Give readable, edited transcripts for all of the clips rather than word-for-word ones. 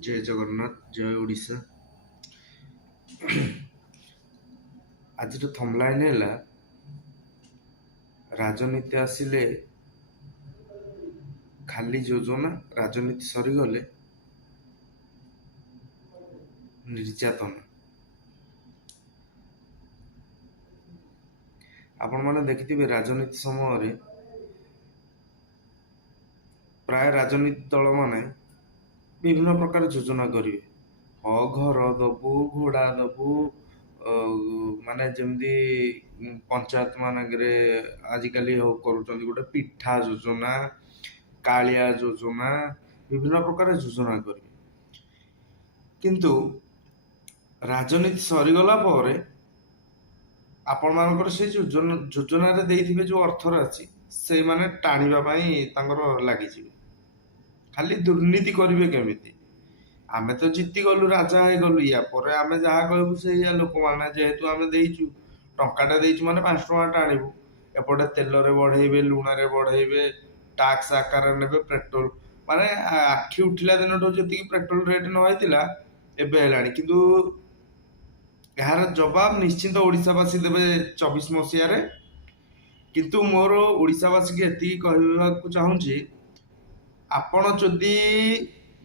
जय जगन्नाथ जय ओडिशा। आज थमलाइन है राजनीति आसिले खाली योजना, राजनीति सरीगले निर्यातना। आपण मैंने देखिथिबे राजनीति समय प्राय राजनीति दल माने विभिन्न प्रकार योजना करिवे। घर दबु, घोड़ा दबु, माने जमदी पंचायत मानकरे आजिकली करूछंती गोटे पिठा योजना, कालिया योजना, विभिन्न प्रकार योजना करिवे। किंतु राजनीति सरीगला पर आपण मानकर से योजना रे देइथिबे जो अर्थ राशि से माने टाणीबा पई तांकर लागिजिबे। खाली दुर्नीति करिवे केमिति। आमे तो जीती गलु, राजा है गलु, या पर आमे जहा कहबु से या लोक माने जेहेतु आमे देइचु टंकाटा देइचु माने 5 टका टाणीबु। एपटे तेल रे बढ़ेइबे, लुण रे बढ़ेइबे, टैक्स आकार नेबे, पेट्रोल माने आखि उठिला दिन तो जति पेट्रोल रेट न होइतिला एबे हेलानी। किंतु यार जवाब निश्चिंत ओडिशावासी देवे 24 मसीह। किंतु मोर ओडिशावासी के एति कहबाकू चाहूँगी, आपण जदि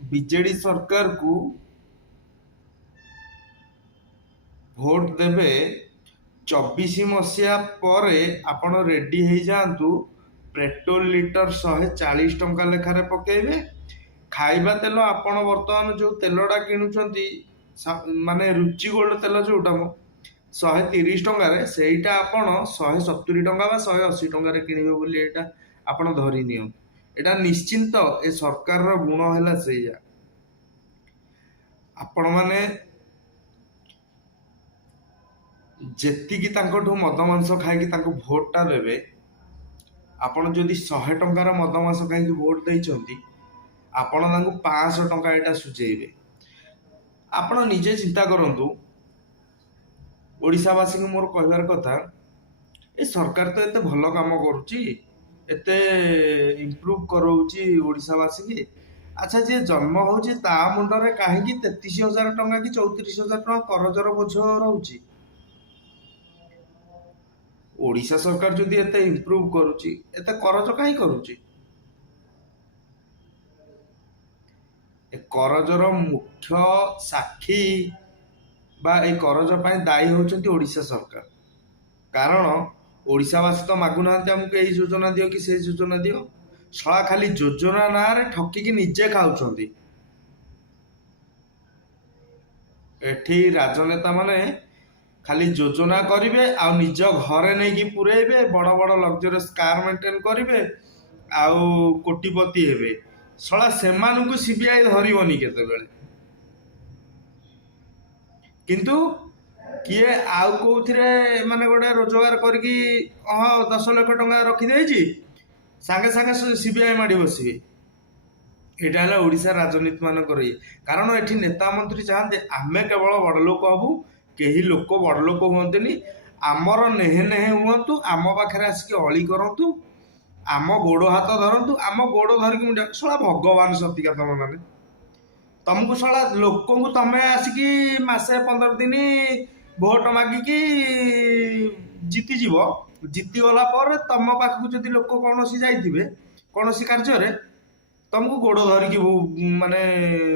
बीजेडी सरकार को भोट देवे 24 मसीहा पर आपण रेडी हो जातु। पेट्रोल लिटर 140 टंका लेखारे पकेबे। खाइबा तेल आपण वर्तमान जो तेलटा किणुचंती माने रुचि गोल्ड तेल जोटा 130 टंकार सेटा आपण 170 टंका बा 180 टंकार किणवे बोली एटा आपण धरी नियो। एटा निश्चिंत ए सरकार रो गुण हैला सेया। आपण माने जेतिकी तांकोठू मद मांस खाइकी तांको भोटटा देबे। आपण जदि 100 टंकार मद मांस खाइकी भोट दैचंती, आपण तांको 500 टंका एटा सुझेइबे। आपण निजे चिंता करंतु। ओडिशावासी को मोर कहबार कथा, ए सरकार तो एते भल काम करुची, एते इम्प्रूव करौची ओडिशावासी के। अच्छा, जे जन्म होची ता मुंडरे काहेकि 33,000 टंका कि 34,000 टंका करजर बोझ रहउची। ओडिशा सरकार जदि एते इम्प्रूव करुची, एते करज काहे करुची? करजर मुख्य साक्षी बा ए करज पाई दायी होचंती ओडिशा सरकार। कारण ओडिशावासी तो मागुना हमको यही योजना दियो कि से योजना दियो। सला खाली योजना ना रे ठकिकी निजे खाउचंती। एठी राजनेता माने खाली योजना करिवे आ निज घरे नहीं कि पुरेइबे, बड़ बड़ लग्जरियस कार मेंटेन करिवे आउ कोटिपति हेबे। सला सेमानकु सीबीआई धरिबनी केते बेले। किंतु किए आउ कोथिरे माने गोटे रोजगार करके 10 लाख टंका रखी देइछि, सांगे सांगे सीबीआई माडी बसिबे। एटा हला ओडिशा राजनीति मान करे। कारण एठी नेता मंत्री चाहते आमे केवल बड़ लोक हबु, केही लोक बड़ लोक हुंतनी, आमर नेहे नेहे हुंतु, आम पाखरे आसिक अळी करंतु, आम गोड़ हाथ धरंतु, आम गोड़ धरिक मुंडा। सला भगवान सतिका तम माने तुमको सला लोक को तमे आसिकी मासे 15 दिन भोट मागिकी जीति जीव। जीति गला पर तम पाखक जदि लोक कौनसी जाइथिबे कौनसी कार्य रे तुमको गोड़ धरिकी माने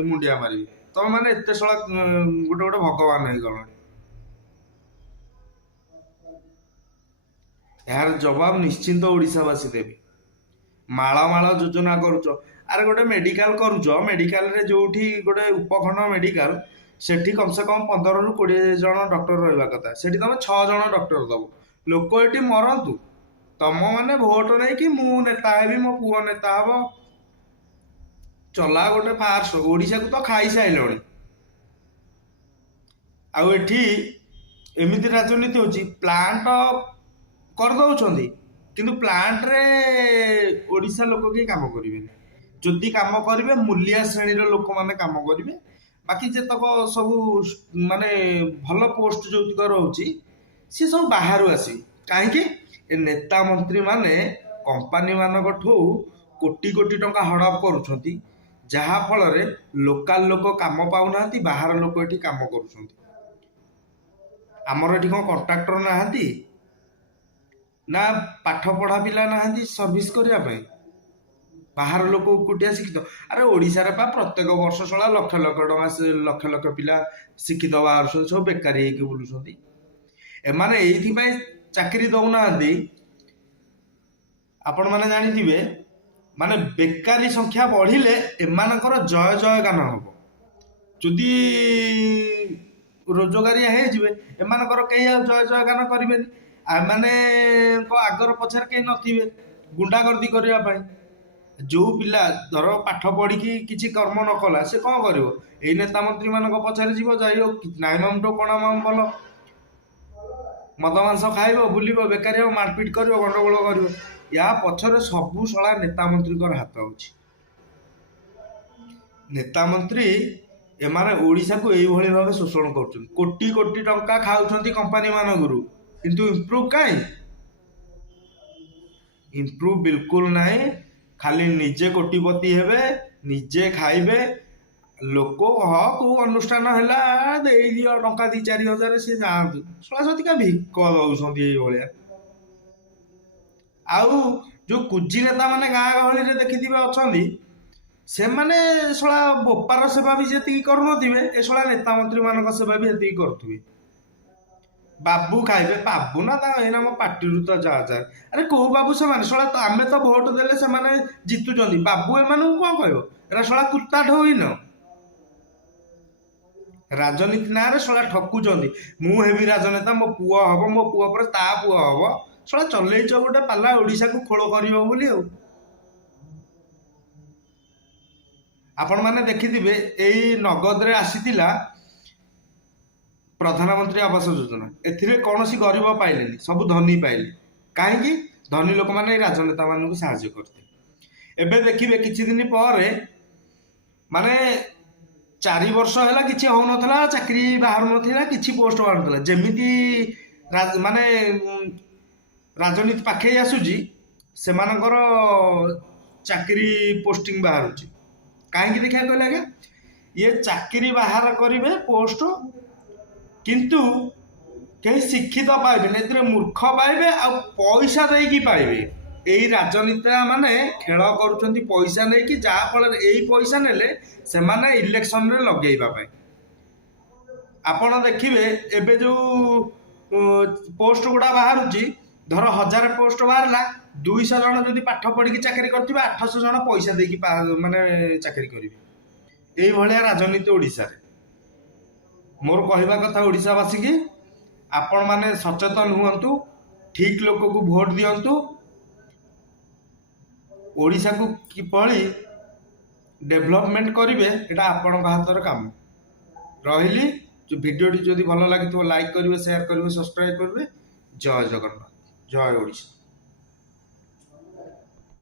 मुंडिया मारी। तुम माने एते सला गोटे गोटे भगवान हो गल। यार जवाब निश्चिंत ओडिशावासी देवे। माला माला योजना करुच, आरे गोटे मेडिकल करुच, मेडिकल रे जोठी गोटे उपखंड मेडिकल सेठी कम से कम 15 रु 20 जन डॉक्टर रहिबा कथा। सेठी तुम 6 जन डॉक्टर दबो, लोक एटी मरंतु। तम माने भोट नहीं कि मु नेता हेबी, मो पुओ नेता हबो, चला गोटे फार्स। ओडिशा को तो खाई साइलणी। आउ एठी एमिति राजनीति होची, प्लांट कर दउछंदी किंतु प्लांट रे ओडिशा लोक के काम करिवे। जदि काम करिवे मूल्य श्रेणी रो लोक माने काम करिवे। बाकी जेतक सब माने भल पोस्ट जोतिक रहउची सी सब बाहर आसी। काहे कि ए नेता मंत्री माने कंपनी मानक ठो कोटी कोटी टंका हड़प करूछंती। ଯାହା ଫଳରେ ଲୋକାଲ ଲୋକ କାମ ପାଉନାହାନ୍ତି, ବାହାର ଲୋକ ଏଠି କାମ କରୁଛନ୍ତି। ଆମର ଏଠି କ'ଣ କଣ୍ଟ୍ରାକ୍ଟର ନାହାନ୍ତି ନା ପାଠ ପଢ଼ା ପିଲା ନାହାନ୍ତି ସର୍ଭିସ କରିବା ପାଇଁ? ବାହାର ଲୋକ ଏକୁଟିଆ ଶିକ୍ଷିତ। ଆରେ ଓଡ଼ିଶାରେ ପା ପ୍ରତ୍ୟେକ ବର୍ଷ ଶଳା ଲକ୍ଷ ଲକ୍ଷ ଟଙ୍କା ଲକ୍ଷ ଲକ୍ଷ ପିଲା ଶିକ୍ଷିତ ବାହାରୁଛନ୍ତି, ସବୁ ବେକାରୀ ହେଇକି ବୁଲୁଛନ୍ତି। ଏମାନେ ଏଇଥିପାଇଁ ଚାକିରି ଦଉନାହାନ୍ତି, ଆପଣମାନେ ଜାଣିଥିବେ, ମାନେ ବେକାରୀ ସଂଖ୍ୟା ବଢ଼ିଲେ ଏମାନଙ୍କର ଜୟ ଜୟଗାନ ହବ। ଯଦି ରୋଜଗାରିଆ ହେଇଯିବେ ଏମାନଙ୍କର କେହି ଆଉ ଜୟ ଜୟଗାନ କରିବେନି। ଏମାନଙ୍କ ଆଗର ପଛରେ କେହି ନଥିବେ ଗୁଣ୍ଡାଗର୍ଦି କରିବା ପାଇଁ। ଯୋଉ ପିଲା ଧର ପାଠ ପଢ଼ିକି କିଛି କର୍ମ ନ କଲା, ସେ କ'ଣ କରିବ? ଏଇ ନେତା ମନ୍ତ୍ରୀ ମାନଙ୍କ ପଛରେ ଯିବ, ଯାଇ ନାଇଁ ମାମୁଁ କୋଣା ମାମୁଁ ଭଲ, ମଦ ମାଂସ ଖାଇବ, ବୁଲିବ, ବେକାରୀ ହବ, ମାରପିଟ କରିବ, ଗଣ୍ଡଗୋଳ କରିବ। ୟା ପଛରେ ସବୁ ଶଳା ନେତା ମନ୍ତ୍ରୀଙ୍କର ହାତ ଅଛି। ନେତା ମନ୍ତ୍ରୀ ଏମାନେ ଓଡ଼ିଶାକୁ ଏଇଭଳି ଭାବେ ଶୋଷଣ କରୁଛନ୍ତି। କୋଟି କୋଟି ଟଙ୍କା ଖାଉଛନ୍ତି କମ୍ପାନୀ ମାନଙ୍କରୁ, କିନ୍ତୁ ଇମ୍ପ୍ରୁଭ କାହିଁ? ଇମ୍ପ୍ରୁଭ ବିଲକୁଲ ନାହିଁ। ଖାଲି ନିଜେ କୋଟିପତି ହେବେ, ନିଜେ ଖାଇବେ। ଲୋକ କୋଉ ଅନୁଷ୍ଠାନ ହେଲା ଦେଇଦିଅ ଟଙ୍କା 2-4 ହଜାର, ସେ ଯାଆନ୍ତୁ। ଶଳା ସତିକା ଭିକ ଦଉଛନ୍ତି ଏଇଭଳିଆ। ଆଉ ଯୋଉ କୁଜି ନେତା ମାନେ ଗାଁ ଗହଳିରେ ଦେଖିଥିବେ ଅଛନ୍ତି, ସେମାନେ ଶଳା ବୋପାର ସେବା ବି ଯେତିକି କରୁନଥିବେ, ଏ ଶଳା ନେତା ମନ୍ତ୍ରୀ ମାନଙ୍କ ସେବା ବି ସେତିକି କରୁଥିବେ। ବାବୁ ଖାଇବେ, ବାବୁ ନା ତା ଏଇନା ମୋ ପାଟିରୁ ତ ଯାହା। ଆରେ କୋଉ ବାବୁ ସେମାନେ? ଶଳା ଆମେ ତ ଭୋଟ ଦେଲେ ସେମାନେ ଜିତୁଛନ୍ତି, ବାବୁ ଏମାନଙ୍କୁ କ'ଣ କହିବ? ଏରା ଶଳା କୁତା ଢୋଇନ। ରାଜନୀତି ନାଁରେ ଶଳା ଠକୁଛନ୍ତି। ମୁଁ ହେବି ରାଜନେତା, ମୋ ପୁଅ ହବ, ମୋ ପୁଅ ପରେ ତା ପୁଅ ହବ। ଶଳା ଚଲେଇଛ ଗୋଟେ ପାଲା ଓଡ଼ିଶାକୁ ଖୋଳ କରିବ ବୋଲି। ଆଉ ଆପଣମାନେ ଦେଖିଥିବେ ଏଇ ନଗଦରେ ଆସିଥିଲା ପ୍ରଧାନମନ୍ତ୍ରୀ ଆବାସ ଯୋଜନା। ଏଥିରେ କୌଣସି ଗରିବ ପାଇଲେନି, ସବୁ ଧନୀ ପାଇଲେ। କାହିଁକି? ଧନୀ ଲୋକମାନେ ଏଇ ରାଜନେତା ମାନଙ୍କୁ ସାହାଯ୍ୟ କରିଥିଲେ। ଏବେ ଦେଖିବେ କିଛି ଦିନ ପରେ, ମାନେ 4 ବର୍ଷ ହେଲା କିଛି ହଉନଥିଲା, ଚାକିରି ବାହାରୁ ନଥିଲା, କିଛି ପୋଷ୍ଟ ବାହାରୁନଥିଲା। ଯେମିତି ମାନେ ରାଜନୀତି ପାଖେଇ ଆସୁଛି, ସେମାନଙ୍କର ଚାକିରି ପୋଷ୍ଟିଂ ବାହାରୁଛି। କାହିଁକି ଦେଖିବା କହିଲେ ଆଜ୍ଞା? ଇଏ ଚାକିରି ବାହାର କରିବେ ପୋଷ୍ଟ, କିନ୍ତୁ କେହି ଶିକ୍ଷିତ ପାଇବେନି, ଏଥିରେ ମୂର୍ଖ ପାଇବେ ଆଉ ପଇସା ଦେଇକି ପାଇବେ। ଏଇ ରାଜନେତା ମାନେ ଖେଳ କରୁଛନ୍ତି ପଇସା ନେଇକି, ଯାହା ଫଳରେ ଏଇ ପଇସା ନେଲେ ସେମାନେ ଇଲେକ୍ସନରେ ଲଗେଇବା ପାଇଁ। ଆପଣ ଦେଖିବେ ଏବେ ଯୋଉ ପୋଷ୍ଟ ଗୁଡ଼ା ବାହାରୁଛି, ଧର 1000 ପୋଷ୍ଟ ବାହାରିଲା, 200 ଜଣ ଯଦି ପାଠ ପଢ଼ିକି ଚାକିରି କରିଥିବେ, 800 ଜଣ ପଇସା ଦେଇକି ମାନେ ଚାକିରି କରିବେ। ଏଇଭଳିଆ ରାଜନୀତି ଓଡ଼ିଶାରେ। ମୋର କହିବା କଥା ଓଡ଼ିଶାବାସୀକି, ଆପଣମାନେ ସଚେତନ ହୁଅନ୍ତୁ, ଠିକ ଲୋକକୁ ଭୋଟ ଦିଅନ୍ତୁ। ଓଡ଼ିଶାକୁ କିଭଳି ଡେଭଲପମେଣ୍ଟ କରିବେ, ଏଟା ଆପଣଙ୍କ ହାତର କାମ। ରହିଲି। ଭିଡ଼ିଓଟି ଯଦି ଭଲ ଲାଗିଥିବ ଲାଇକ୍ କରିବେ, ସେୟାର କରିବେ, ସବସ୍କ୍ରାଇବ କରିବେ। ଜୟ ଜଗନ୍ନାଥ, ଜୟ ଓଡ଼ିଶା।